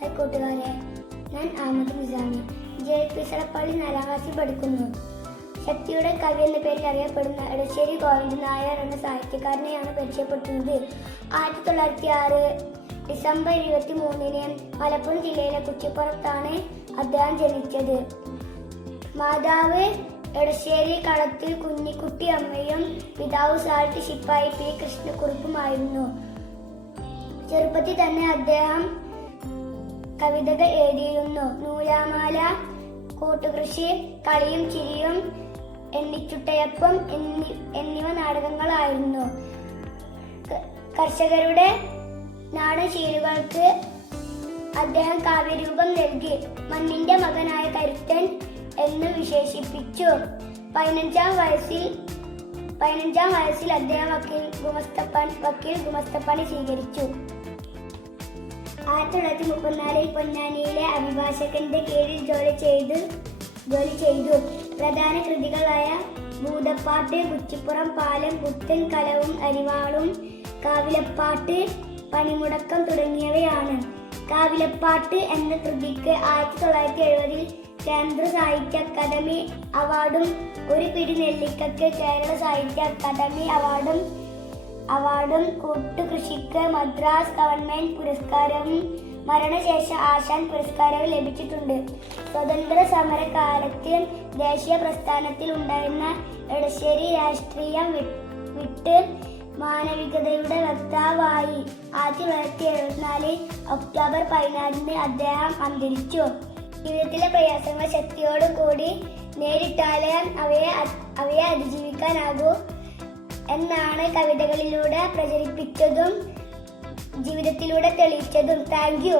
Hi കൂട്ടുകാരെ, ഞാൻ അഹമ്മദ് നിസാമി. ജെ.പി.സളപ്പള്ളി 4ാം ക്ലാസ്സിൽ പഠിക്കുന്നു. ശക്തിയുടെ കവി എന്ന പേരിൽ അറിയപ്പെടുന്ന എടശ്ശേരി ഗോവിന്ദൻ നായർ എന്ന സാഹിത്യകാരനെയാണ് പരിചയപ്പെടുത്തുന്നത്. 1906 ഡിസംബർ 23-ന് മലപ്പുറം ജില്ലയിലെ കുറ്റിപ്പുറത്താണ് അദ്ദേഹം ജനിച്ചത്. മാതാവ് എടശ്ശേരി കളത്തിൽ കുഞ്ഞിക്കുട്ടി അമ്മയും പിതാവ് സാൾട്ട് ശിപ്പായി പി. കൃഷ്ണക്കുറുപ്പുമായിരുന്നു. ചെറുപ്പത്തിൽ തന്നെ അദ്ദേഹം കവിതകൾ എഴുതിയിരുന്നു. നൂലാമാല, കൂട്ടുകൃഷി, കളിയും ചിരിയും, എണ്ണിച്ചുട്ടയപ്പം എന്നിവ നാടകങ്ങളായിരുന്നു. കർഷകരുടെ നാടൻ ശീലുകൾക്ക് അദ്ദേഹം കാവ്യരൂപം നൽകി. മണ്ണിന്റെ മകനായ കരുത്തൻ എന്ന് വിശേഷിപ്പിച്ചു. 15-ാം വയസ്സിൽ അദ്ദേഹം വക്കീൽ ഗുമസ്തപ്പണി സ്വീകരിച്ചു. 1934 പൊന്നാനിയിലെ അഭിഭാഷകന്റെ കീഴിൽ ജോലി ചെയ്തു. പ്രധാന കൃതികളായ ഭൂതപ്പാട്ട്, കുറ്റിപ്പുറം പാലം, പുത്തൻ കലവും അരിവാളും, കാവിലപ്പാട്ട്, പണിമുടക്കം തുടങ്ങിയവയാണ്. കാവിലപ്പാട്ട് എന്ന കൃതിക്ക് 1970 കേന്ദ്ര സാഹിത്യ അക്കാദമി അവാർഡും ഒരു പിടി നെല്ലിക്കയ്ക്ക് കേരള സാഹിത്യ അക്കാദമി അവാർഡും കൂട്ടുകൃഷിക്ക് മദ്രാസ് ഗവൺമെന്റ് പുരസ്കാരവും മരണശേഷ ആശാൻ പുരസ്കാരവും ലഭിച്ചിട്ടുണ്ട്. സ്വതന്ത്ര സമര കാലത്ത് ദേശീയ പ്രസ്ഥാനത്തിൽ ഉണ്ടായിരുന്ന എടശ്ശേരി രാഷ്ട്രീയം വിട്ട് മാനവികതയുടെ വക്താവായി. 1974 ഒക്ടോബർ 16-ന് അദ്ദേഹം അന്തരിച്ചു. ജീവിതത്തിലെ പ്രയാസങ്ങൾ ശക്തിയോടുകൂടി നേരിട്ടാലേ അവയെ അതിജീവിക്കാനാകൂ എന്നാണ് കവിതകളിലൂടെ പ്രചരിപ്പിച്ചതും ജീവിതത്തിലൂടെ തെളിയിച്ചതും. Thank you.